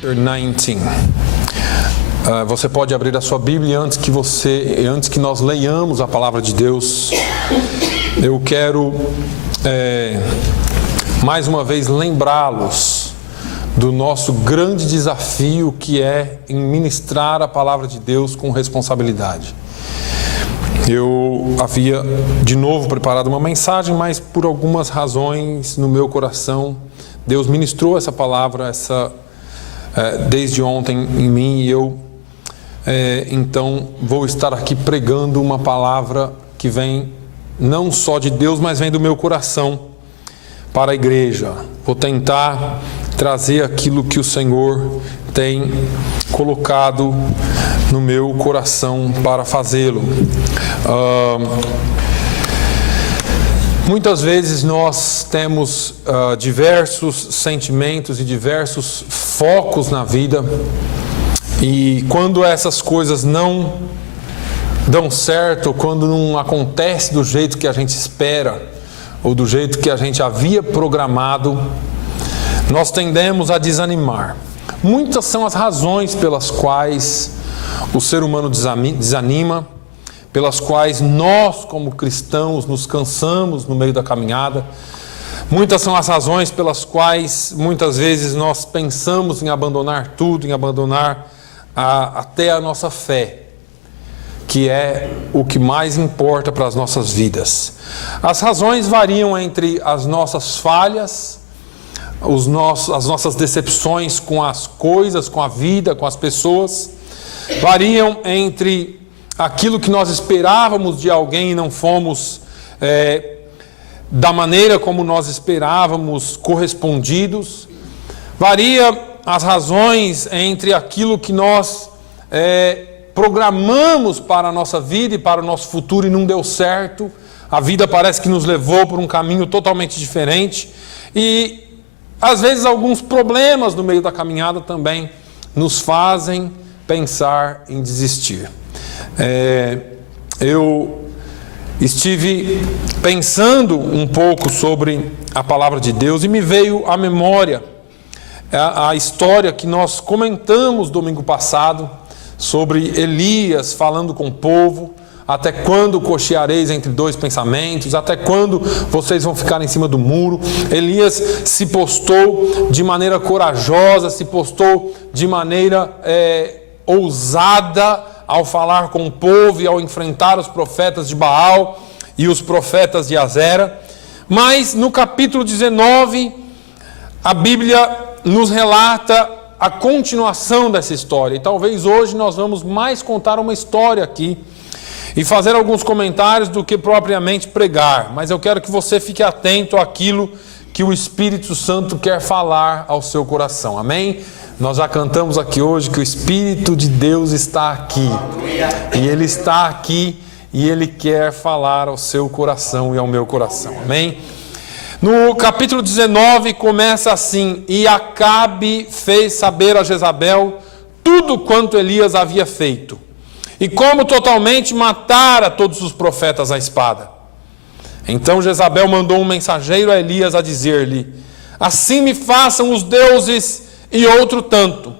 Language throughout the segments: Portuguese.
19. Você pode abrir a sua Bíblia antes que nós leiamos a palavra de Deus. Eu quero mais uma vez lembrá-los do nosso grande desafio, que é em ministrar a palavra de Deus com responsabilidade. Eu havia de novo preparado uma mensagem, mas por algumas razões no meu coração Deus ministrou essa palavra desde ontem em mim, e eu então vou estar aqui pregando uma palavra que vem não só de Deus, mas vem do meu coração para a igreja. Vou tentar trazer aquilo que o Senhor tem colocado no meu coração para fazê-lo. Muitas vezes nós temos diversos sentimentos e diversos focos na vida, e quando essas coisas não dão certo, quando não acontece do jeito que a gente espera, ou do jeito que a gente havia programado, nós tendemos a desanimar. Muitas são as razões pelas quais o ser humano desanima, pelas quais nós, como cristãos, nos cansamos no meio da caminhada. Muitas são as razões pelas quais muitas vezes nós pensamos em abandonar tudo, em abandonar até a nossa fé, que é o que mais importa para as nossas vidas. As razões variam entre as nossas falhas, as nossas decepções com as coisas, com a vida, com as pessoas. Variam entre aquilo que nós esperávamos de alguém e não fomos da maneira como nós esperávamos correspondidos. Varia as razões entre aquilo que nós programamos para a nossa vida e para o nosso futuro e não deu certo. A vida parece que nos levou por um caminho totalmente diferente. E às vezes alguns problemas no meio da caminhada também nos fazem pensar em desistir. Eu estive pensando um pouco sobre a palavra de Deus e me veio à memória a história que nós comentamos domingo passado sobre Elias falando com o povo. Até quando cocheareis entre dois pensamentos? Até quando vocês vão ficar em cima do muro? Elias se postou de maneira corajosa, se postou de maneira ousada ao falar com o povo e ao enfrentar os profetas de Baal e os profetas de Azera. Mas no capítulo 19, a Bíblia nos relata a continuação dessa história. E talvez hoje nós vamos mais contar uma história aqui e fazer alguns comentários do que propriamente pregar. Mas eu quero que você fique atento àquilo que o Espírito Santo quer falar ao seu coração. Amém? Nós já cantamos aqui hoje que o Espírito de Deus está aqui. E Ele está aqui e Ele quer falar ao seu coração e ao meu coração. Amém? No capítulo 19 começa assim: e Acabe fez saber a Jezabel tudo quanto Elias havia feito, e como totalmente matara todos os profetas à espada. Então Jezabel mandou um mensageiro a Elias a dizer-lhe: assim me façam os deuses e outro tanto,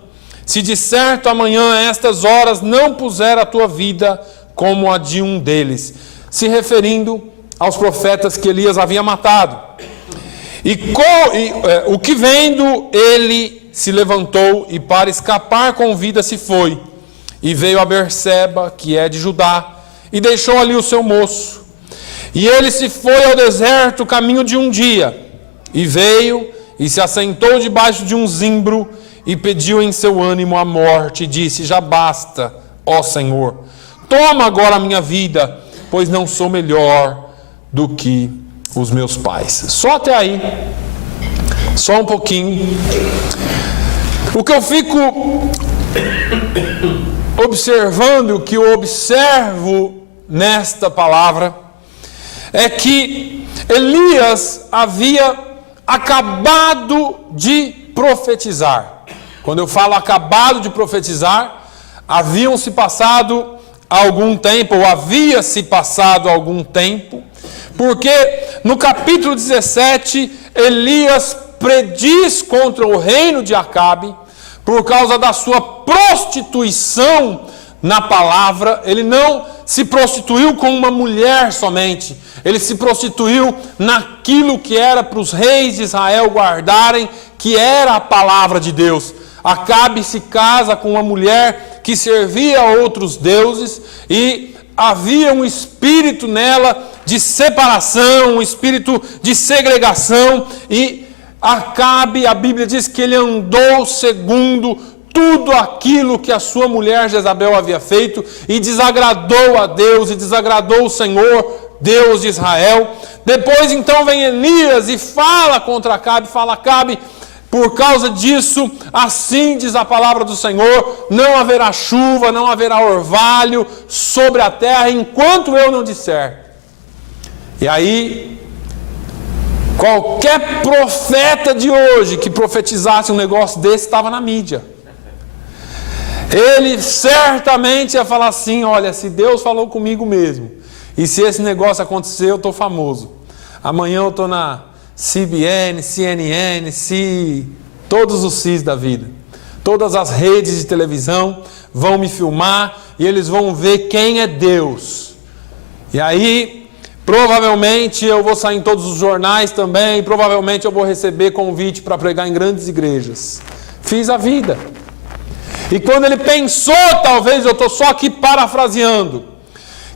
se de certo amanhã a estas horas não puser a tua vida como a de um deles, se referindo aos profetas que Elias havia matado. O que vendo, ele se levantou e para escapar com vida se foi, e veio a Berseba, que é de Judá, e deixou ali o seu moço. E ele se foi ao deserto caminho de um dia, e veio e se assentou debaixo de um zimbro, e pediu em seu ânimo a morte, e disse: já basta, ó Senhor, toma agora a minha vida, pois não sou melhor do que os meus pais. Só até aí, só um pouquinho. O que eu fico observando, o que eu observo nesta palavra, é que Elias havia acabado de profetizar. Quando eu falo acabado de profetizar, haviam-se passado algum tempo, ou havia-se passado algum tempo, porque no capítulo 17, Elias prediz contra o reino de Acabe, por causa da sua prostituição na palavra. Ele não se prostituiu com uma mulher somente, ele se prostituiu naquilo que era para os reis de Israel guardarem, que era a palavra de Deus. Acabe se casa com uma mulher que servia a outros deuses e havia um espírito nela de separação, um espírito de segregação, e Acabe, a Bíblia diz que ele andou segundo tudo aquilo que a sua mulher Jezabel havia feito e desagradou a Deus e desagradou o Senhor, Deus de Israel. Depois então vem Elias e fala contra Acabe, fala: Acabe, por causa disso, assim diz a palavra do Senhor, não haverá chuva, não haverá orvalho sobre a terra, enquanto eu não disser. E aí, qualquer profeta de hoje que profetizasse um negócio desse estava na mídia. Ele certamente ia falar assim: olha, se Deus falou comigo mesmo, e se esse negócio acontecer, eu estou famoso. Amanhã eu estou na CBN, CNN, todos os CIS da vida. Todas as redes de televisão vão me filmar e eles vão ver quem é Deus. E aí, provavelmente eu vou sair em todos os jornais também, provavelmente eu vou receber convite para pregar em grandes igrejas. Fiz a vida. E quando ele pensou, talvez, eu estou só aqui parafraseando,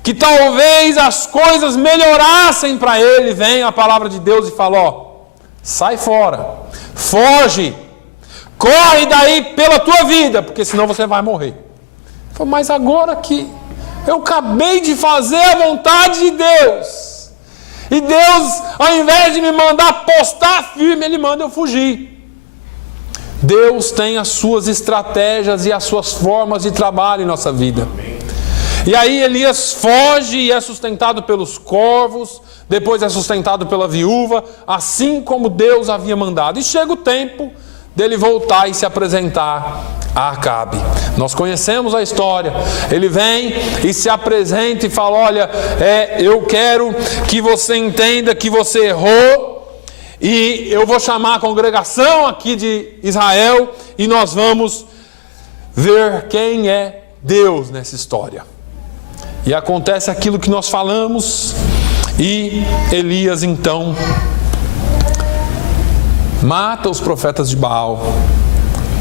que talvez as coisas melhorassem para ele, vem a palavra de Deus e fala: ó, sai fora, foge, corre daí pela tua vida, porque senão você vai morrer. Ele falou: mas agora que eu acabei de fazer a vontade de Deus, e Deus, ao invés de me mandar postar firme, Ele manda eu fugir. Deus tem as suas estratégias e as suas formas de trabalho em nossa vida. E aí Elias foge e é sustentado pelos corvos, depois é sustentado pela viúva, assim como Deus havia mandado. E chega o tempo dele voltar e se apresentar a Acabe. Nós conhecemos a história. Ele vem e se apresenta e fala: olha, eu quero que você entenda que você errou, e eu vou chamar a congregação aqui de Israel e nós vamos ver quem é Deus nessa história. E acontece aquilo que nós falamos, e Elias então mata os profetas de Baal,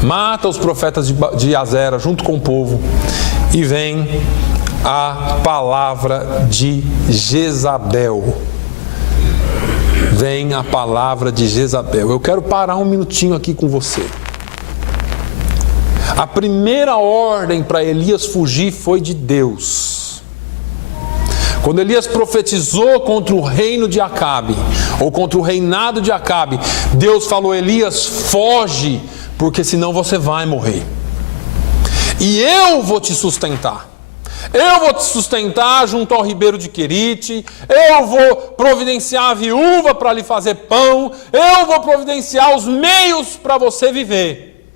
mata os profetas de Azera junto com o povo, e vem a palavra de Jezabel. Vem a palavra de Jezabel. Eu quero parar um minutinho aqui com você. A primeira ordem para Elias fugir foi de Deus. Quando Elias profetizou contra o reino de Acabe, ou contra o reinado de Acabe, Deus falou: Elias, foge, porque senão você vai morrer. E eu vou te sustentar. Eu vou te sustentar junto ao ribeiro de Querite, eu vou providenciar a viúva para lhe fazer pão, eu vou providenciar os meios para você viver.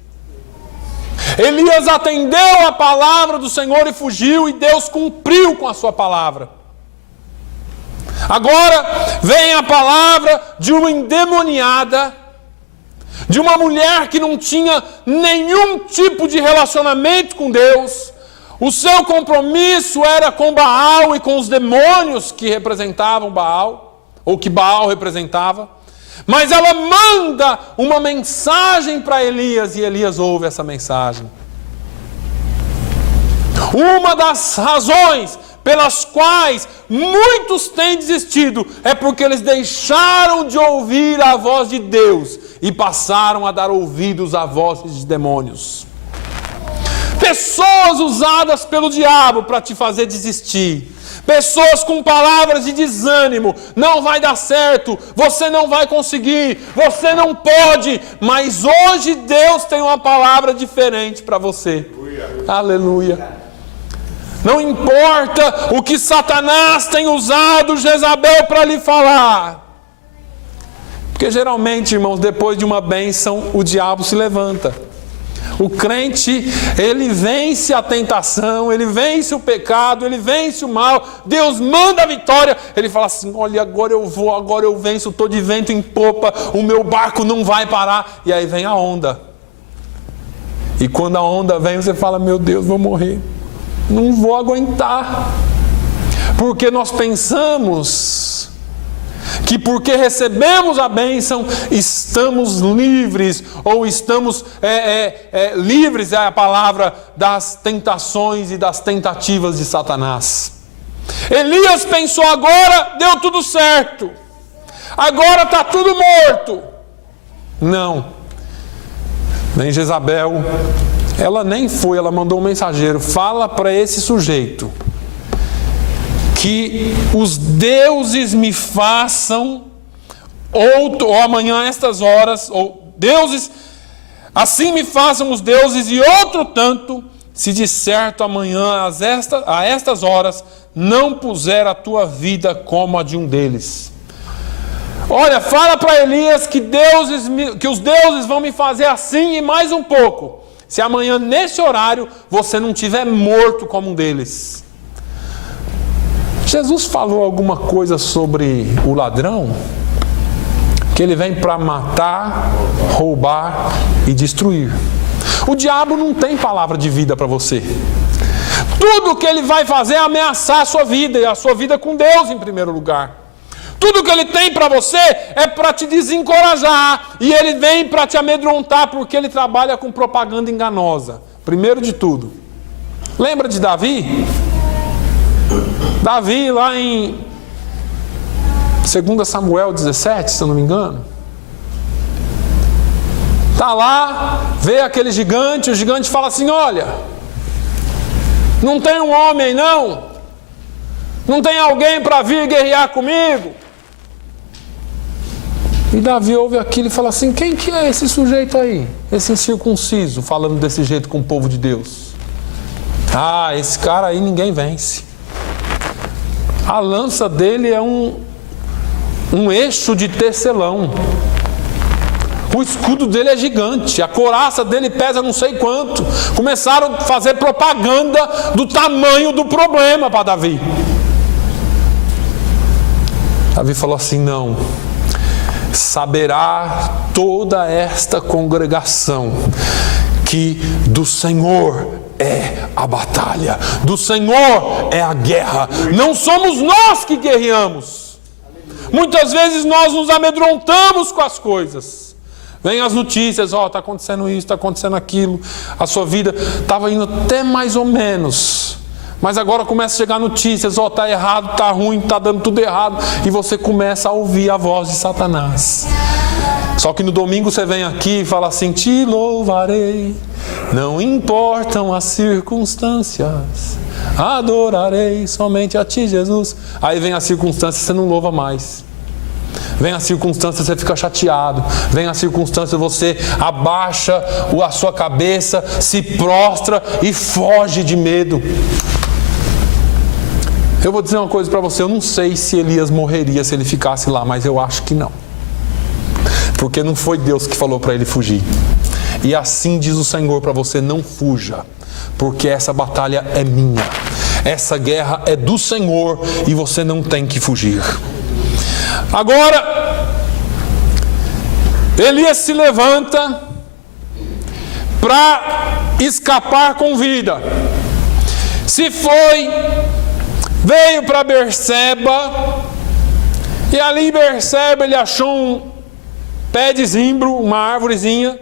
Elias atendeu a palavra do Senhor e fugiu, e Deus cumpriu com a sua palavra. Agora vem a palavra de uma endemoniada, de uma mulher que não tinha nenhum tipo de relacionamento com Deus. O seu compromisso era com Baal e com os demônios que representavam Baal, ou que Baal representava. Mas ela manda uma mensagem para Elias, e Elias ouve essa mensagem. Uma das razões pelas quais muitos têm desistido é porque eles deixaram de ouvir a voz de Deus e passaram a dar ouvidos a vozes de demônios. Pessoas usadas pelo diabo para te fazer desistir. Pessoas com palavras de desânimo: não vai dar certo, você não vai conseguir, você não pode. Mas hoje Deus tem uma palavra diferente para você. Aleluia. Não importa o que Satanás tem usado Jezabel para lhe falar. Porque geralmente, irmãos, depois de uma bênção, o diabo se levanta. O crente, ele vence a tentação, ele vence o pecado, ele vence o mal. Deus manda a vitória. Ele fala assim: olha, agora eu vou, agora eu venço, estou de vento em popa, o meu barco não vai parar. E aí vem a onda. E quando a onda vem, você fala, meu Deus, vou morrer. Não vou aguentar. Porque nós pensamos que porque recebemos a bênção, estamos livres, ou estamos livres, é a palavra, das tentações e das tentativas de Satanás. Elias pensou, agora deu tudo certo, agora está tudo morto. Não. Nem Jezabel, ela nem foi, ela mandou um mensageiro, fala para esse sujeito que os deuses me façam, ou amanhã a estas horas, ou deuses, assim me façam os deuses, e outro tanto, se de certo amanhã a estas horas não puser a tua vida como a de um deles. Olha, fala para Elias que os deuses vão me fazer assim e mais um pouco, se amanhã nesse horário você não estiver morto como um deles. Jesus falou alguma coisa sobre o ladrão? Que ele vem para matar, roubar e destruir. O diabo não tem palavra de vida para você. Tudo que ele vai fazer é ameaçar a sua vida, e a sua vida com Deus em primeiro lugar. Tudo que ele tem para você é para te desencorajar, e ele vem para te amedrontar, porque ele trabalha com propaganda enganosa. Primeiro de tudo, lembra de Davi? Davi, lá em 2 Samuel 17, se eu não me engano, está lá, vê aquele gigante, o gigante fala assim, olha, não tem um homem não tem alguém para vir guerrear comigo? E Davi ouve aquilo e fala assim, quem que é esse sujeito aí? Esse incircunciso, falando desse jeito com o povo de Deus. Ah, esse cara aí ninguém vence. A lança dele é um eixo de tecelão. O escudo dele é gigante. A couraça dele pesa não sei quanto. Começaram a fazer propaganda do tamanho do problema para Davi. Davi falou assim, não. Saberá toda esta congregação que do Senhor é a batalha, do Senhor é a guerra, não somos nós que guerreamos. Muitas vezes nós nos amedrontamos com as coisas. Vem as notícias, está acontecendo isso, está acontecendo aquilo, a sua vida estava indo até mais ou menos, mas agora começa a chegar notícias, está errado, está ruim, está dando tudo errado, e você começa a ouvir a voz de Satanás. Só que no domingo você vem aqui e fala assim, te louvarei, não importam as circunstâncias, adorarei somente a ti, Jesus. Aí vem a circunstância, você não louva mais. Vem a circunstância, você fica chateado. Vem a circunstância, você abaixa a sua cabeça, se prostra e foge de medo. Eu vou dizer uma coisa para você, eu não sei se Elias morreria se ele ficasse lá, mas eu acho que não. Porque não foi Deus que falou para ele fugir. E assim diz o Senhor para você, não fuja, porque essa batalha é minha. Essa guerra é do Senhor e você não tem que fugir. Agora, Elias se levanta para escapar com vida. Se foi, veio para Berseba, e ali em Berseba ele achou um pé de zimbro, uma árvorezinha,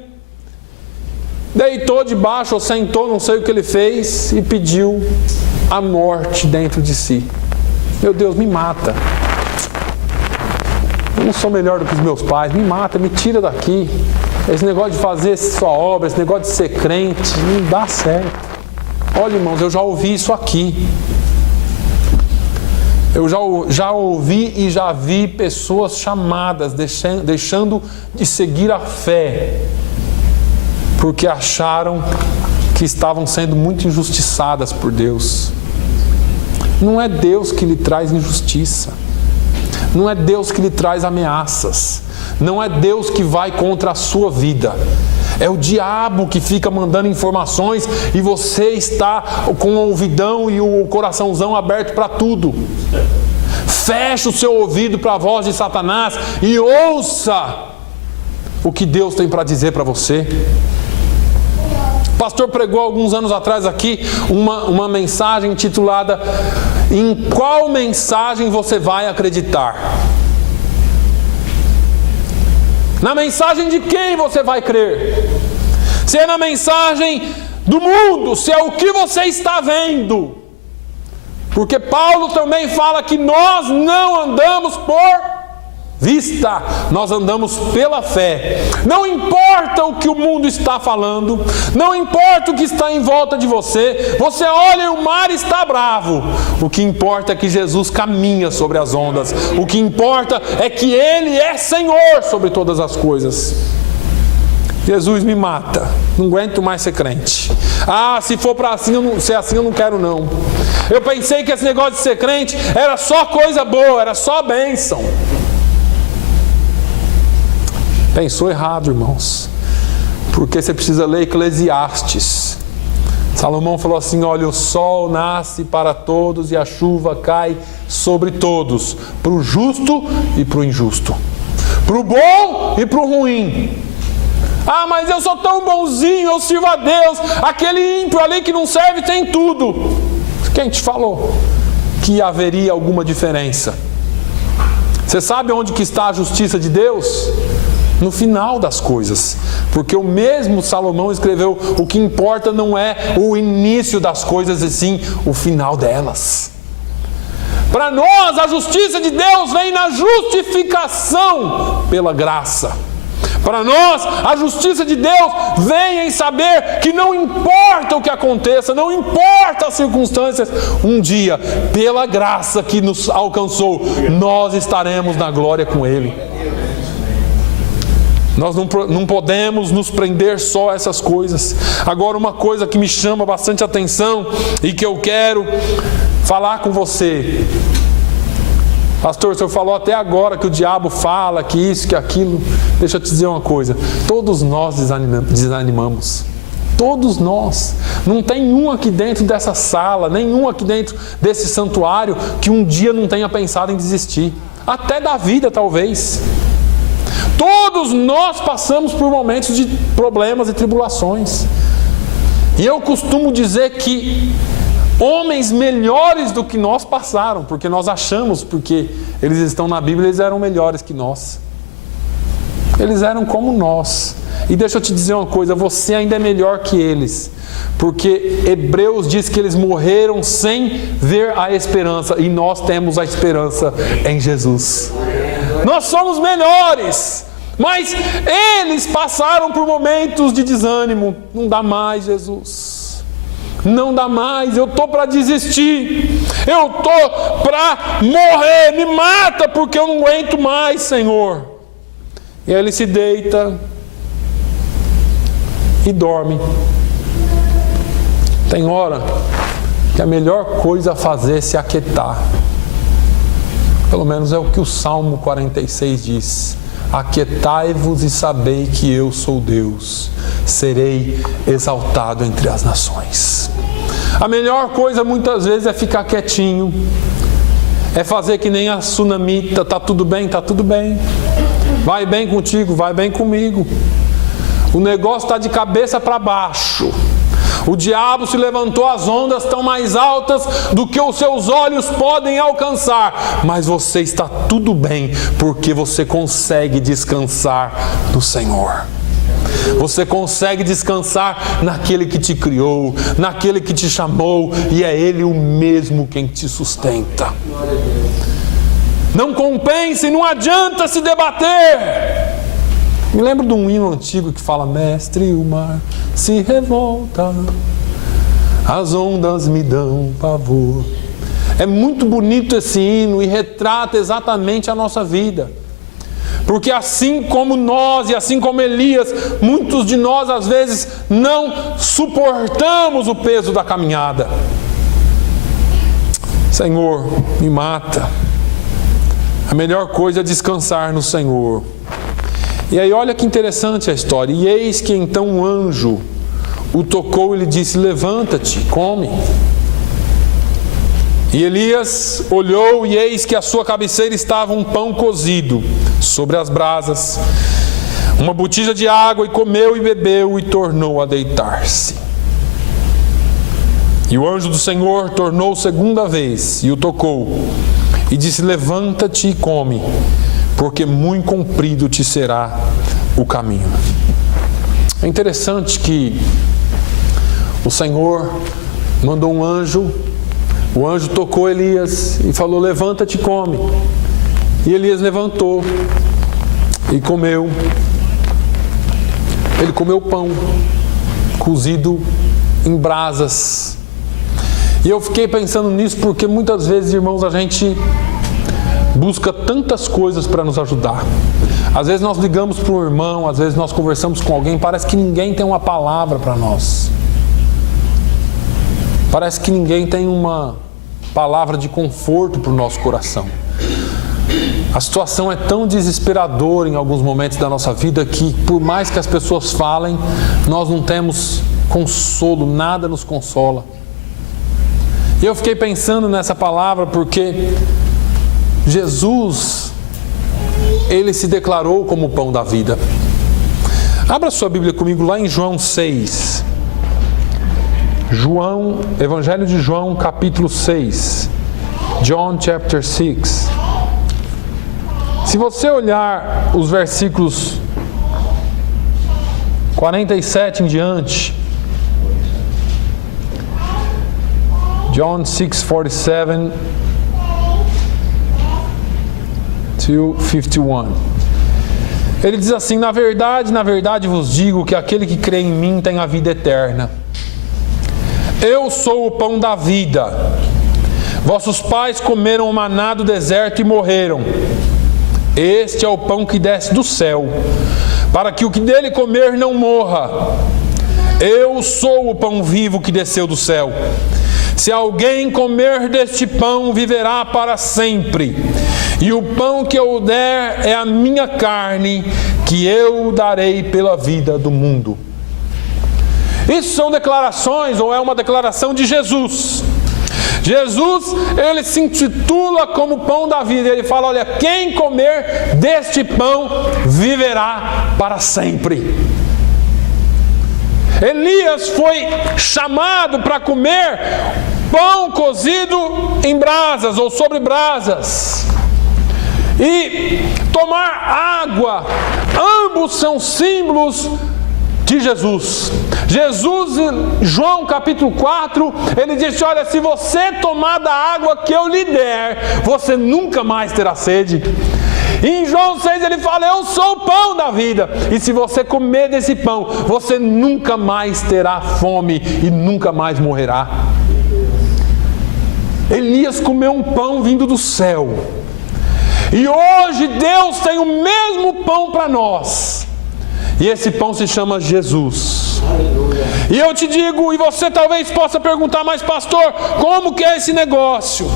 deitou debaixo ou sentou, não sei o que ele fez, e pediu a morte dentro de si. Meu Deus, me mata. Eu não sou melhor do que os meus pais, me mata, me tira daqui. Esse negócio de fazer sua obra, esse negócio de ser crente, não dá certo. Olha, irmãos, eu já ouvi isso aqui. Eu já ouvi e já vi pessoas chamadas deixando de seguir a fé porque acharam que estavam sendo muito injustiçadas por Deus. Não é Deus que lhe traz injustiça. Não é Deus que lhe traz ameaças. Não é Deus que vai contra a sua vida. É o diabo que fica mandando informações e você está com o ouvidão e o coraçãozão aberto para tudo. Feche o seu ouvido para a voz de Satanás e ouça o que Deus tem para dizer para você. pastor pregou alguns anos atrás aqui uma mensagem intitulada "Em qual mensagem você vai acreditar?" Na mensagem de quem você vai crer? Se é na mensagem do mundo, se é o que você está vendo. Porque Paulo também fala que nós não andamos por vista, nós andamos pela fé. Não importa o que o mundo está falando, não importa o que está em volta de você, você olha e o mar está bravo. O que importa é que Jesus caminha sobre as ondas. O que importa é que Ele é Senhor sobre todas as coisas. Jesus me mata, não aguento mais ser crente. Se for para ser assim eu não quero não. Eu pensei que esse negócio de ser crente era só coisa boa, era só bênção. Pensou errado, irmãos, porque você precisa ler Eclesiastes. Salomão falou assim: olha, o sol nasce para todos e a chuva cai sobre todos, para o justo e para o injusto, para o bom e para o ruim. Mas eu sou tão bonzinho, eu sirvo a Deus. Aquele ímpio ali que não serve tem tudo. Quem te falou que haveria alguma diferença? Você sabe onde que está a justiça de Deus? No final das coisas. Porque o mesmo Salomão escreveu: o que importa não é o início das coisas, e sim o final delas. Para nós, a justiça de Deus vem na justificação pela graça. Para nós, a justiça de Deus vem em saber que não importa o que aconteça, não importa as circunstâncias, um dia, pela graça que nos alcançou, nós estaremos na glória com Ele. Nós não podemos nos prender só a essas coisas. Agora, uma coisa que me chama bastante atenção e que eu quero falar com você. Pastor, o senhor falou até agora que o diabo fala, que isso, que aquilo. Deixa eu te dizer uma coisa. Todos nós desanimamos. Todos nós. Não tem um aqui dentro dessa sala, nenhum aqui dentro desse santuário que um dia não tenha pensado em desistir. Até da vida, talvez. Todos nós passamos por momentos de problemas e tribulações. E eu costumo dizer que homens melhores do que nós passaram, porque nós achamos, porque eles estão na Bíblia, eles eram melhores que nós. Eles eram como nós. E deixa eu te dizer uma coisa, você ainda é melhor que eles. Porque Hebreus diz que eles morreram sem ver a esperança, e nós temos a esperança em Jesus. Nós somos melhores, mas eles passaram por momentos de desânimo. Não dá mais, Jesus. Não dá mais, eu estou para desistir. Eu estou para morrer. Me mata porque eu não aguento mais, Senhor. E aí ele se deita e dorme. Tem hora que a melhor coisa a fazer é se aquietar. Pelo menos é o que o Salmo 46 diz: aquietai-vos e sabei que eu sou Deus, serei exaltado entre as nações. A melhor coisa muitas vezes é ficar quietinho, é fazer que nem a sunamita: tá tudo bem, tá tudo bem, vai bem contigo, vai bem comigo. O negócio está de cabeça para baixo. O diabo se levantou, as ondas estão mais altas do que os seus olhos podem alcançar. Mas você está tudo bem, porque você consegue descansar no Senhor. Você consegue descansar naquele que te criou, naquele que te chamou, e é Ele o mesmo quem te sustenta. Não compensa e não adianta se debater. Me lembro de um hino antigo que fala: mestre, o mar se revolta, as ondas me dão pavor. É muito bonito esse hino e retrata exatamente a nossa vida. Porque assim como nós e assim como Elias, muitos de nós às vezes não suportamos o peso da caminhada. Senhor, me mata. A melhor coisa é descansar no Senhor. E aí olha que interessante a história. E eis que então um anjo o tocou e lhe disse: levanta-te, come. E Elias olhou, e eis que à sua cabeceira estava um pão cozido sobre as brasas, uma botija de água, e comeu e bebeu e tornou a deitar-se. E o anjo do Senhor tornou segunda vez e o tocou, e disse: levanta-te e come, porque muito comprido te será o caminho. É interessante que o Senhor mandou um anjo, o anjo tocou Elias e falou: levanta-te e come. E Elias levantou e comeu. Ele comeu pão cozido em brasas. E eu fiquei pensando nisso porque muitas vezes, irmãos, a gente busca tantas coisas para nos ajudar. Às vezes nós ligamos para um irmão, às vezes nós conversamos com alguém, parece que ninguém tem uma palavra para nós. Parece que ninguém tem uma palavra de conforto para o nosso coração. A situação é tão desesperadora em alguns momentos da nossa vida que, por mais que as pessoas falem, nós não temos consolo, nada nos consola. E eu fiquei pensando nessa palavra porque Jesus, Ele se declarou como o pão da vida. Abra sua Bíblia comigo lá em João 6. Evangelho de João, capítulo 6. John chapter 6. Se você olhar os versículos 47 em diante, John 6:47 to 51. Ele diz assim: na verdade vos digo que aquele que crê em mim tem a vida eterna. Eu sou o pão da vida. Vossos pais comeram o maná do deserto e morreram. Este é o pão que desce do céu, para que o que dele comer não morra. Eu sou o pão vivo que desceu do céu. Se alguém comer deste pão, viverá para sempre. E o pão que eu der é a minha carne, que eu darei pela vida do mundo. Isso são declarações, ou é uma declaração de Jesus. Jesus, Ele se intitula como pão da vida. Ele fala: olha, quem comer deste pão, viverá para sempre. Elias foi chamado para comer pão cozido em brasas ou sobre brasas e tomar água. Ambos são símbolos de Jesus. Jesus, em João capítulo 4, ele disse: olha, se você tomar da água que eu lhe der, você nunca mais terá sede. E em João 6 ele fala: eu sou o pão da vida, e se você comer desse pão, você nunca mais terá fome e nunca mais morrerá. Elias comeu um pão vindo do céu, e hoje Deus tem o mesmo pão para nós, e esse pão se chama Jesus. Aleluia. E eu te digo, e você talvez possa perguntar: mas pastor, como que é esse negócio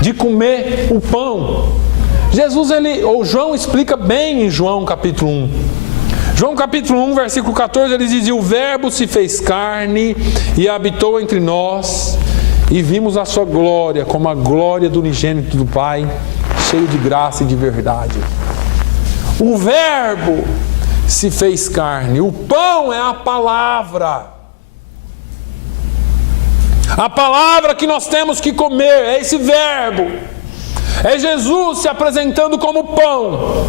de comer o pão? Jesus, João explica bem em João capítulo 1. João capítulo 1, versículo 14, ele diz: e o verbo se fez carne e habitou entre nós, e vimos a sua glória, como a glória do unigênito do Pai, cheio de graça e de verdade. O verbo se fez carne. O pão é a palavra. A palavra que nós temos que comer é esse verbo. É Jesus se apresentando como pão.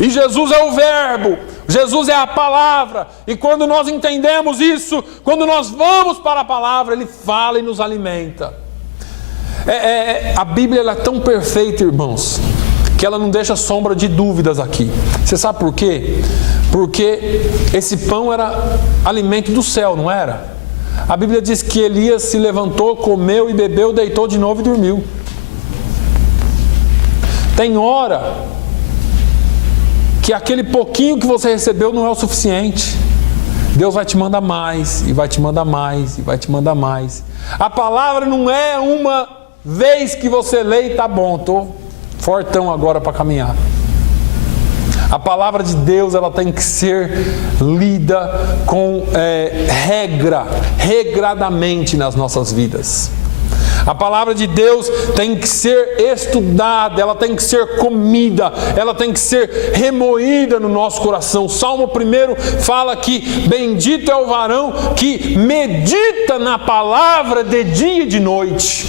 E Jesus é o verbo. Jesus é a palavra. E quando nós entendemos isso, quando nós vamos para a palavra, Ele fala e nos alimenta. A Bíblia ela é tão perfeita, irmãos, que ela não deixa sombra de dúvidas aqui. Você sabe por quê? Porque esse pão era alimento do céu, não era? A Bíblia diz que Elias se levantou, comeu e bebeu, deitou de novo e dormiu. Tem hora que aquele pouquinho que você recebeu não é o suficiente. Deus vai te mandar mais, e vai te mandar mais, e vai te mandar mais. A palavra não é uma vez que você lê e tá bom, estou fortão agora para caminhar. A palavra de Deus ela tem que ser lida com regradamente nas nossas vidas. A palavra de Deus tem que ser estudada, ela tem que ser comida, ela tem que ser remoída no nosso coração. O Salmo 1 fala que bendito é o varão que medita na palavra de dia e de noite.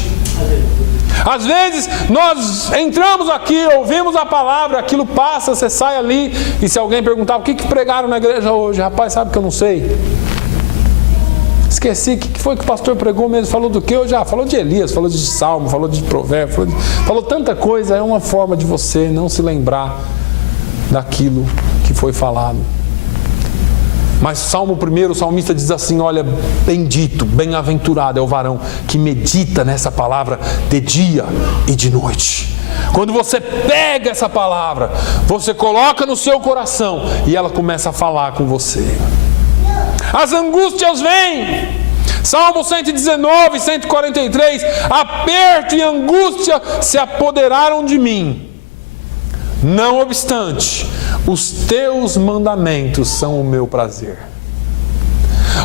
Às vezes nós entramos aqui, ouvimos a palavra, aquilo passa, você sai ali, e se alguém perguntar o que pregaram na igreja hoje, rapaz, sabe que eu não sei. Esqueci, o que foi que o pastor pregou mesmo? Falou do que? Falou de Elias, falou de Salmo, falou de Provérbio, falou tanta coisa. É uma forma de você não se lembrar daquilo que foi falado. Mas Salmo 1, o salmista diz assim, olha, bendito, bem-aventurado é o varão que medita nessa palavra de dia e de noite. Quando você pega essa palavra, você coloca no seu coração e ela começa a falar com você. As angústias vêm. Salmo 119, 143. Aperto e angústia se apoderaram de mim. Não obstante, os teus mandamentos são o meu prazer.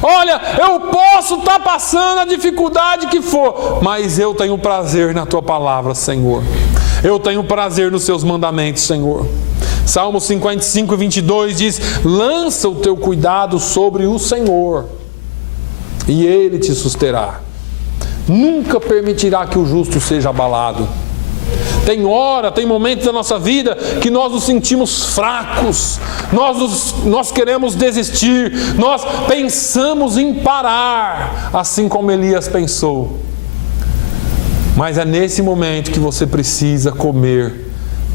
Olha, eu posso estar passando a dificuldade que for, mas eu tenho prazer na tua palavra, Senhor. Eu tenho prazer nos seus mandamentos, Senhor. Salmo 55, 22 diz: lança o teu cuidado sobre o Senhor, e Ele te susterá. Nunca permitirá que o justo seja abalado. Tem momentos da nossa vida que nós nos sentimos fracos, nós queremos desistir, nós pensamos em parar, assim como Elias pensou. Mas é nesse momento que você precisa comer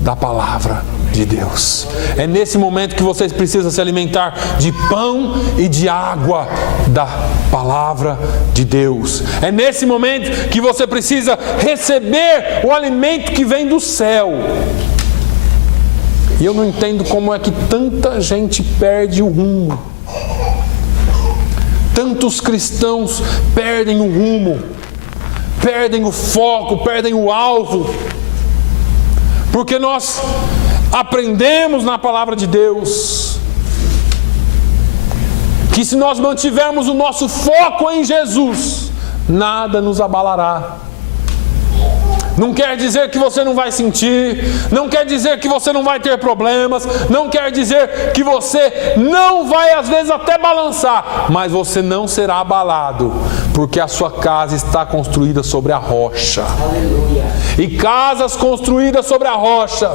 da palavra de Deus. É nesse momento que você precisa se alimentar de pão e de água da palavra de Deus. É nesse momento que você precisa receber o alimento que vem do céu. E eu não entendo como é que tanta gente perde o rumo. Tantos cristãos perdem o rumo, perdem o foco, perdem o alvo. Porque nós aprendemos na palavra de Deus que se nós mantivermos o nosso foco em Jesus, nada nos abalará. Não quer dizer que você não vai sentir, não quer dizer que você não vai ter problemas, não quer dizer que você não vai às vezes até balançar, mas você não será abalado, porque a sua casa está construída sobre a rocha. Aleluia. E casas construídas sobre a rocha,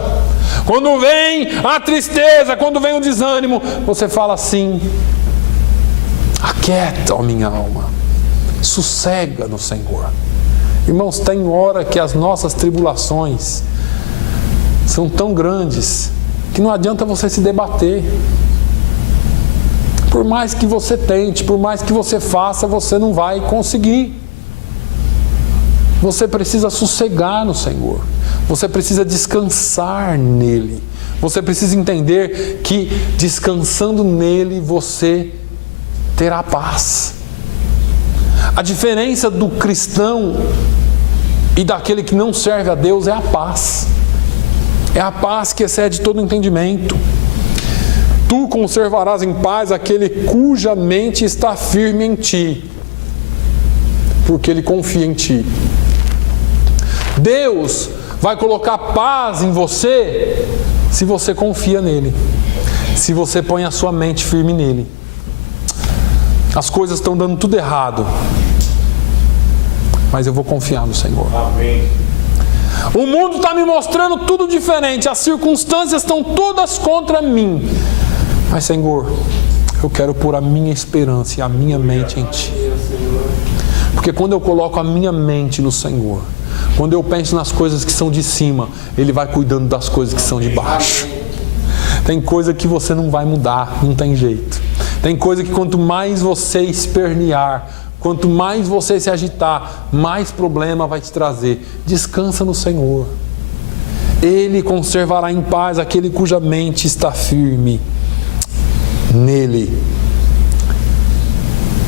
quando vem a tristeza, quando vem o desânimo, você fala assim: aquieta, ó minha alma, sossega no Senhor. Irmãos, tem hora que as nossas tribulações são tão grandes que não adianta você se debater. Por mais que você tente, por mais que você faça, você não vai conseguir. Você precisa sossegar no Senhor. Você precisa descansar nele. Você precisa entender que descansando nele você terá paz. A diferença do cristão e daquele que não serve a Deus é a paz. É a paz que excede todo entendimento. Tu conservarás em paz aquele cuja mente está firme em ti, porque ele confia em ti. Deus vai colocar paz em você se você confia nele, se você põe a sua mente firme nele. As coisas estão dando tudo errado, mas eu vou confiar no Senhor. Amém. O mundo está me mostrando tudo diferente, as circunstâncias estão todas contra mim, mas Senhor, eu quero pôr a minha esperança e a minha mente em Ti. Porque quando eu coloco a minha mente no Senhor, quando eu penso nas coisas que são de cima, Ele vai cuidando das coisas que são de baixo. Tem coisa que você não vai mudar, não tem jeito. Tem coisa que quanto mais você espernear, quanto mais você se agitar, mais problema vai te trazer. Descansa no Senhor. Ele conservará em paz aquele cuja mente está firme nele,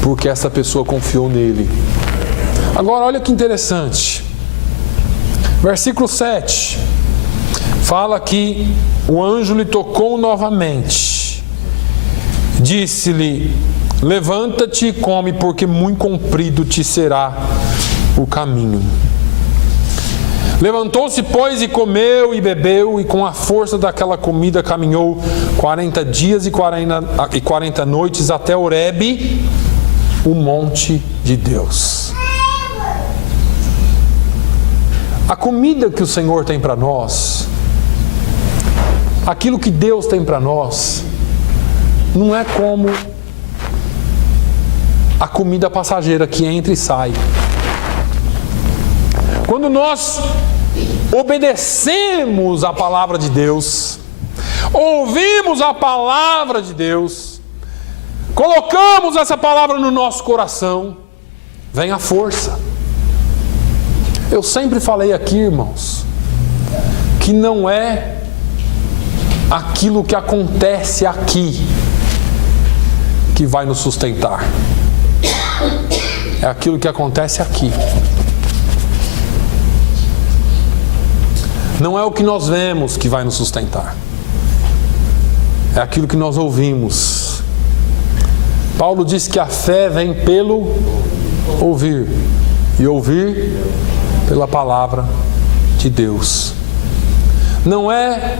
porque essa pessoa confiou nele. Agora olha que interessante. Versículo 7 fala que o anjo lhe tocou novamente, disse-lhe: levanta-te e come, porque muito comprido te será o caminho. Levantou-se, pois, e comeu e bebeu, e com a força daquela comida caminhou 40 dias e 40 noites até Horebe, o monte de Deus. A comida que o Senhor tem para nós, aquilo que Deus tem para nós, não é como a comida passageira que entra e sai. Quando nós obedecemos a palavra de Deus, ouvimos a palavra de Deus, colocamos essa palavra no nosso coração, vem a força. Eu sempre falei aqui, irmãos, que não é aquilo que acontece aqui que vai nos sustentar. É aquilo que acontece aqui. Não é o que nós vemos que vai nos sustentar. É aquilo que nós ouvimos. Paulo diz que a fé vem pelo ouvir. E ouvir pela palavra de Deus. Não é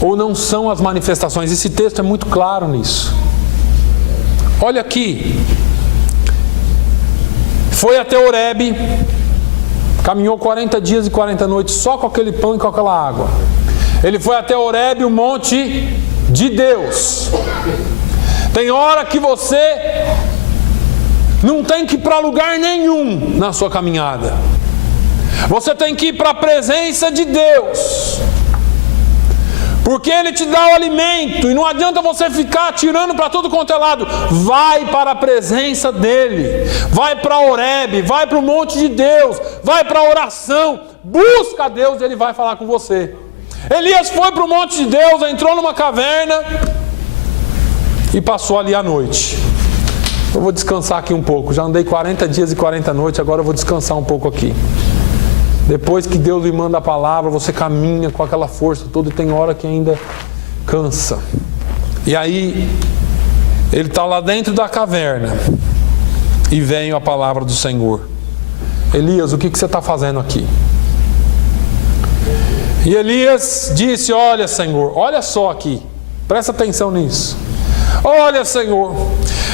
ou não são as manifestações. Esse texto é muito claro nisso. Olha aqui. Foi até Horebe, caminhou 40 dias e 40 noites só com aquele pão e com aquela água. Ele foi até Horebe, o monte de Deus. Tem hora que você não tem que ir para lugar nenhum na sua caminhada. Você tem que ir para a presença de Deus. Porque Ele te dá o alimento e não adianta você ficar atirando para todo quanto é lado. Vai para a presença dEle. Vai para Horebe, vai para o monte de Deus, vai para a oração. Busca a Deus e Ele vai falar com você. Elias foi para o monte de Deus, entrou numa caverna e passou ali a noite. Eu vou descansar aqui um pouco. Já andei 40 dias e 40 noites, agora eu vou descansar um pouco aqui. Depois que Deus lhe manda a palavra, você caminha com aquela força toda e tem hora que ainda cansa. E aí, ele está lá dentro da caverna e vem a palavra do Senhor. Elias, o que você está fazendo aqui? E Elias disse, olha Senhor, olha só aqui, presta atenção nisso. Olha Senhor,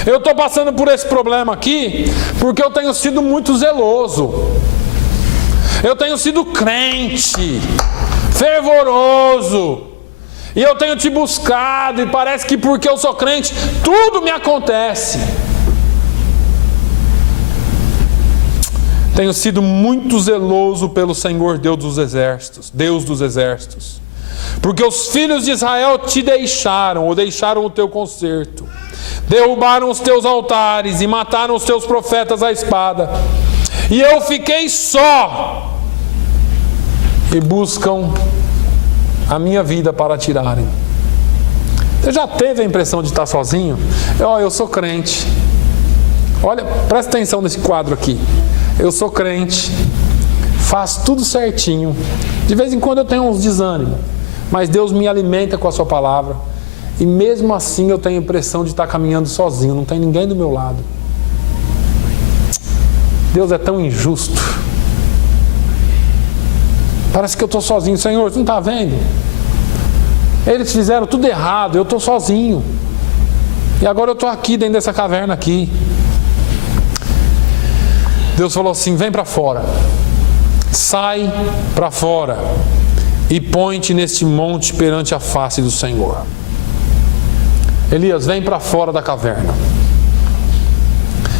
eu estou passando por esse problema aqui porque eu tenho sido muito zeloso. Eu tenho sido crente, fervoroso, e eu tenho te buscado, e parece que porque eu sou crente, tudo me acontece. Tenho sido muito zeloso pelo Senhor Deus dos exércitos, porque os filhos de Israel te deixaram, ou deixaram o teu conserto, derrubaram os teus altares e mataram os teus profetas à espada. E eu fiquei só, e buscam a minha vida para tirarem. Você já teve a impressão de estar sozinho? Eu sou crente. Olha, presta atenção nesse quadro aqui. Eu sou crente, faço tudo certinho. De vez em quando eu tenho uns desânimos, mas Deus me alimenta com a sua palavra. E mesmo assim eu tenho a impressão de estar caminhando sozinho, não tem ninguém do meu lado. Deus é tão injusto. Parece que eu estou sozinho. Senhor, você não está vendo? Eles fizeram tudo errado, eu estou sozinho. E agora eu estou aqui dentro dessa caverna aqui. Deus falou assim, vem para fora. Sai para fora e põe-te neste monte perante a face do Senhor. Elias, vem para fora da caverna.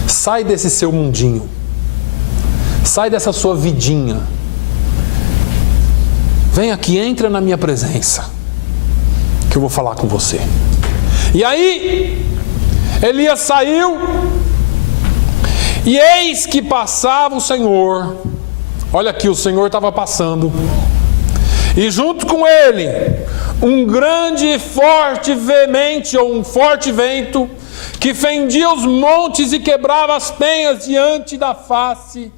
Sai desse seu mundinho. Sai dessa sua vidinha. Vem aqui, entra na minha presença, que eu vou falar com você. E aí, Elias saiu, e eis que passava o Senhor. Olha aqui, o Senhor estava passando, e junto com ele, um grande e forte veemente, ou um forte vento, que fendia os montes e quebrava as penhas diante da face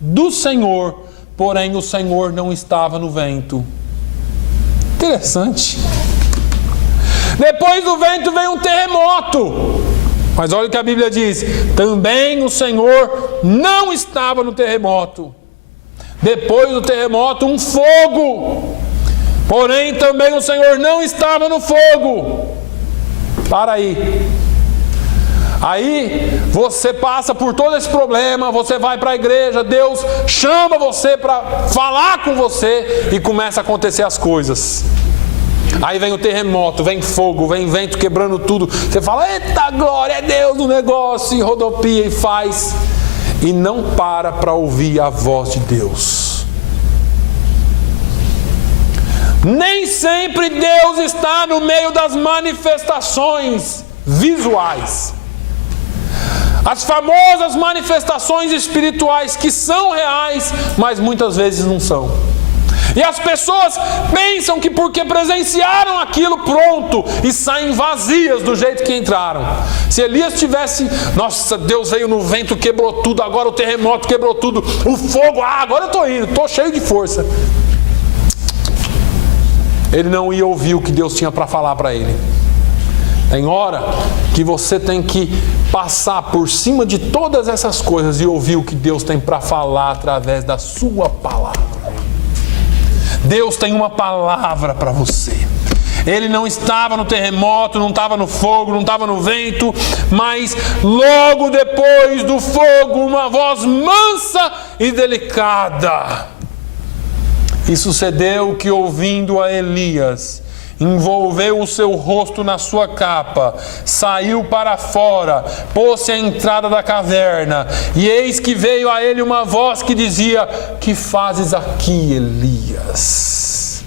do Senhor. Porém o Senhor não estava no vento. Interessante. Depois do vento veio um terremoto. Mas olha o que a Bíblia diz. Também o Senhor não estava no terremoto. depois do terremoto, um fogo. Porém, também o Senhor não estava no fogo. Para aí. Aí você passa por todo esse problema, você vai para a igreja, Deus chama você para falar com você e começa a acontecer as coisas. Aí vem o terremoto, vem fogo, vem vento quebrando tudo. Você fala, eita glória, é Deus no negócio, e rodopia e faz. E não para ouvir a voz de Deus. Nem sempre Deus está no meio das manifestações visuais. As famosas manifestações espirituais que são reais, mas muitas vezes não são. E as pessoas pensam que porque presenciaram aquilo, pronto, e saem vazias do jeito que entraram. Se Elias tivesse, nossa, Deus veio no vento, quebrou tudo, agora o terremoto quebrou tudo, o fogo, agora eu estou indo, estou cheio de força. Ele não ia ouvir o que Deus tinha para falar para ele. Tem hora que você tem que passar por cima de todas essas coisas e ouvir o que Deus tem para falar através da sua palavra. Deus tem uma palavra para você. Ele não estava no terremoto, não estava no fogo, não estava no vento, mas logo depois do fogo, uma voz mansa e delicada. E sucedeu que, ouvindo a Elias, envolveu o seu rosto na sua capa, saiu para fora, pôs-se à entrada da caverna, e eis que veio a ele uma voz que dizia: que fazes aqui, Elias?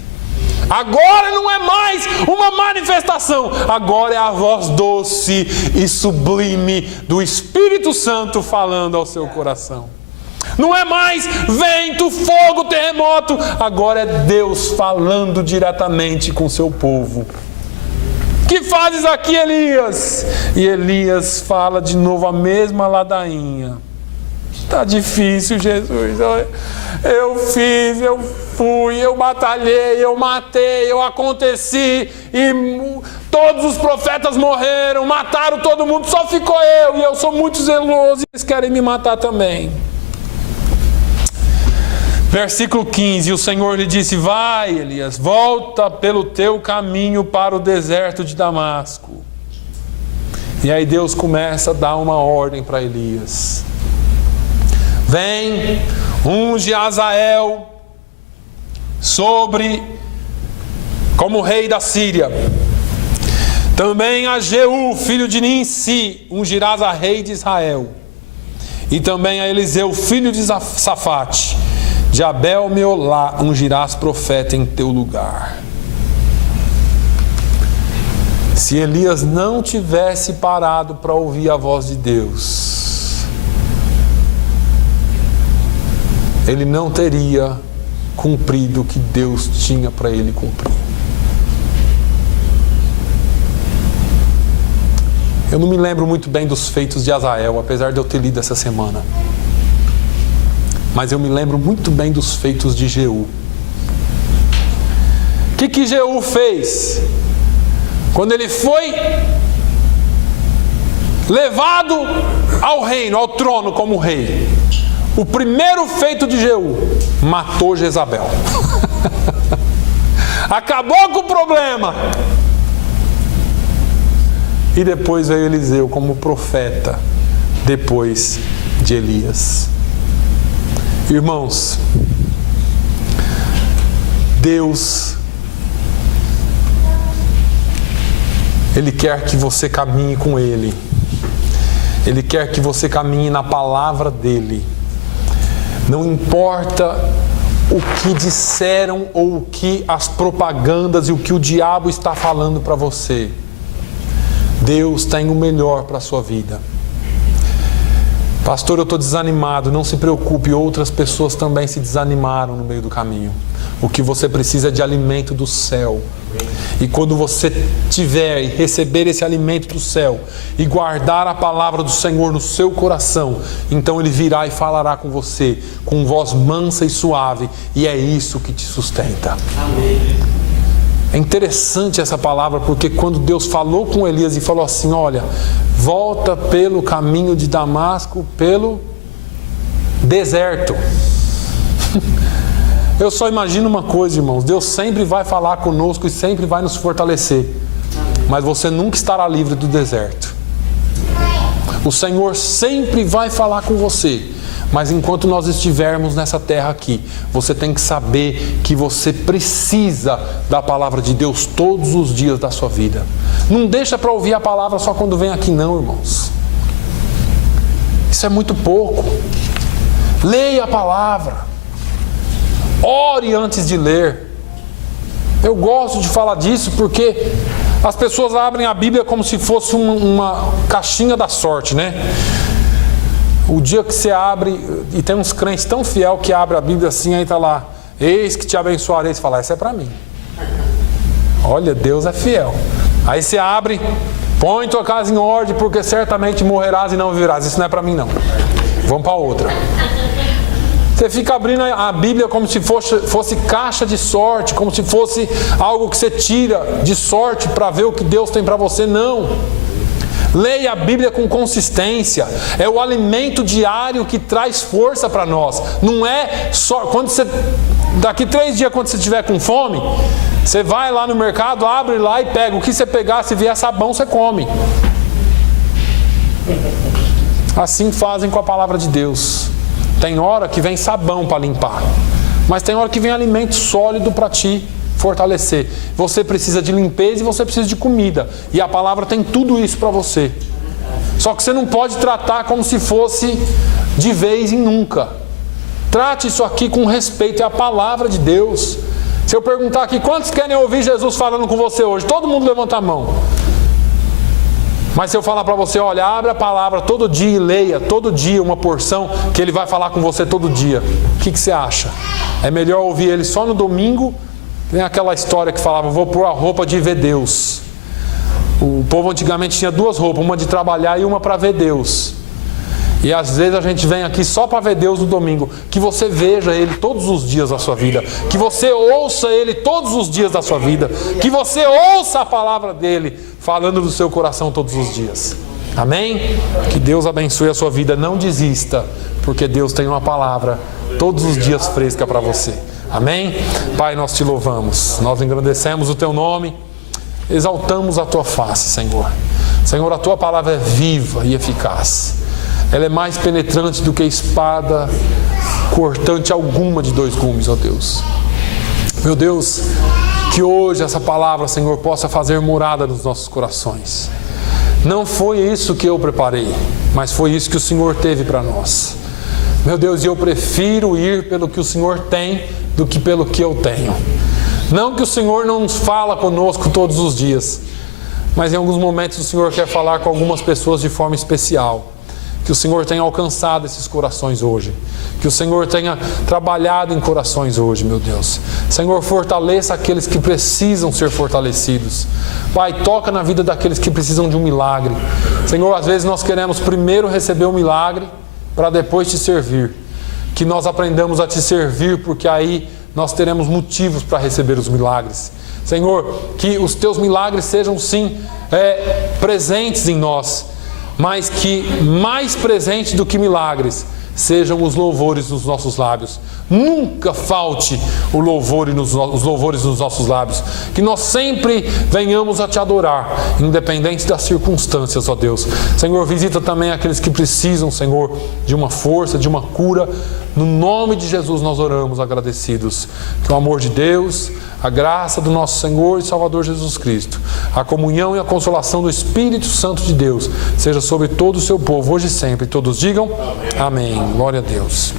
Agora não é mais uma manifestação, agora é a voz doce e sublime do Espírito Santo falando ao seu coração. Não é mais vento, fogo, terremoto. Agora é Deus falando diretamente com o seu povo. Que fazes aqui, Elias? E Elias fala de novo a mesma ladainha. Está difícil, Jesus. Eu fiz, eu fui, eu batalhei, eu matei, eu aconteci. E todos os profetas morreram, mataram todo mundo, só ficou eu. E eu sou muito zeloso e eles querem me matar também. Versículo 15, o Senhor lhe disse: vai, Elias, volta pelo teu caminho para o deserto de Damasco. E aí Deus começa a dar uma ordem para Elias. Vem, unge Azael como rei da Síria. Também a Jeú, filho de Ninsi, ungirás a rei de Israel. E também a Eliseu, filho de Safate, de Abel Meolá, ungirás profeta em teu lugar. Se Elias não tivesse parado para ouvir a voz de Deus, ele não teria cumprido o que Deus tinha para ele cumprir. Eu não me lembro muito bem dos feitos de Azael, apesar de eu ter lido essa semana. Mas eu me lembro muito bem dos feitos de Jeú. O que Jeú fez? Quando ele foi levado ao reino, ao trono como rei, o primeiro feito de Jeú: matou Jezabel. Acabou com o problema. E depois veio Eliseu como profeta, depois de Elias. Irmãos, Deus, Ele quer que você caminhe com Ele. Ele quer que você caminhe na palavra dEle. Não importa o que disseram ou o que as propagandas e o que o diabo está falando para você. Deus tem o melhor para a sua vida. Pastor, eu estou desanimado. Não se preocupe, outras pessoas também se desanimaram no meio do caminho. O que você precisa é de alimento do céu. E quando você tiver e receber esse alimento do céu e guardar a palavra do Senhor no seu coração, então Ele virá e falará com você com voz mansa e suave, e é isso que te sustenta. Amém. É interessante essa palavra, porque quando Deus falou com Elias e falou assim: olha, volta pelo caminho de Damasco, pelo deserto. Eu só imagino uma coisa, irmãos. Deus sempre vai falar conosco e sempre vai nos fortalecer. Mas você nunca estará livre do deserto. O Senhor sempre vai falar com você. Mas enquanto nós estivermos nessa terra aqui, você tem que saber que você precisa da palavra de Deus todos os dias da sua vida. Não deixa para ouvir a palavra só quando vem aqui não, irmãos. Isso é muito pouco. Leia a palavra. Ore antes de ler. Eu gosto de falar disso porque as pessoas abrem a Bíblia como se fosse uma caixinha da sorte, né? O dia que você abre, e tem uns crentes tão fiel que abre a Bíblia assim, aí está lá, eis que te abençoarei, você fala, essa é para mim. Olha, Deus é fiel. Aí você abre, põe tua casa em ordem, porque certamente morrerás e não viverás. Isso não é para mim não. Vamos para outra. Você fica abrindo a Bíblia como se fosse caixa de sorte, como se fosse algo que você tira de sorte para ver o que Deus tem para você. Não. Leia a Bíblia com consistência. É o alimento diário que traz força para nós. Não é só quando você daqui 3 dias, quando você estiver com fome, você vai lá no mercado, abre lá e pega. O que você pegar, se vier sabão, você come. Assim fazem com a palavra de Deus. Tem hora que vem sabão para limpar, mas tem hora que vem alimento sólido para te fortalecer. Você precisa de limpeza e você precisa de comida. E a palavra tem tudo isso para você. Só que você não pode tratar como se fosse de vez em nunca. Trate isso aqui com respeito. É a palavra de Deus. Se eu perguntar aqui, quantos querem ouvir Jesus falando com você hoje? Todo mundo levanta a mão. Mas se eu falar para você, olha, abre a palavra todo dia e leia todo dia uma porção que ele vai falar com você todo dia. O que você acha? É melhor ouvir ele só no domingo? Tem aquela história que falava, vou pôr a roupa de ver Deus. O povo antigamente tinha 2 roupas, uma de trabalhar e uma para ver Deus. E às vezes a gente vem aqui só para ver Deus no domingo. Que você veja Ele todos os dias da sua vida. Que você ouça Ele todos os dias da sua vida. Que você ouça a palavra dEle falando do seu coração todos os dias. Amém? Que Deus abençoe a sua vida. Não desista, porque Deus tem uma palavra todos os dias fresca para você. Amém? Pai, nós te louvamos. Nós engrandecemos o teu nome. Exaltamos a tua face, Senhor. Senhor, a tua palavra é viva e eficaz. Ela é mais penetrante do que espada cortante alguma de 2 gumes, ó Deus. Meu Deus, que hoje essa palavra, Senhor, possa fazer morada nos nossos corações. Não foi isso que eu preparei, mas foi isso que o Senhor teve para nós. Meu Deus, eu prefiro ir pelo que o Senhor tem do que pelo que eu tenho. Não que o Senhor não nos fala conosco todos os dias, mas em alguns momentos o Senhor quer falar com algumas pessoas de forma especial. Que o Senhor tenha alcançado esses corações hoje. Que o Senhor tenha trabalhado em corações hoje, meu Deus. Senhor, fortaleça aqueles que precisam ser fortalecidos. Pai, toca na vida daqueles que precisam de um milagre. Senhor, às vezes nós queremos primeiro receber o milagre para depois te servir. Que nós aprendamos a te servir, porque aí nós teremos motivos para receber os milagres. Senhor, que os teus milagres sejam sim presentes em nós, mas que mais presente do que milagres sejam os louvores dos nossos lábios. Nunca falte os louvores nos nossos lábios. Que nós sempre venhamos a te adorar, independente das circunstâncias, ó Deus. Senhor, visita também aqueles que precisam, Senhor, de uma força, de uma cura. No nome de Jesus nós oramos agradecidos. Que o amor de Deus, a graça do nosso Senhor e Salvador Jesus Cristo, a comunhão e a consolação do Espírito Santo de Deus seja sobre todo o seu povo, hoje e sempre. Todos digam amém. Glória a Deus.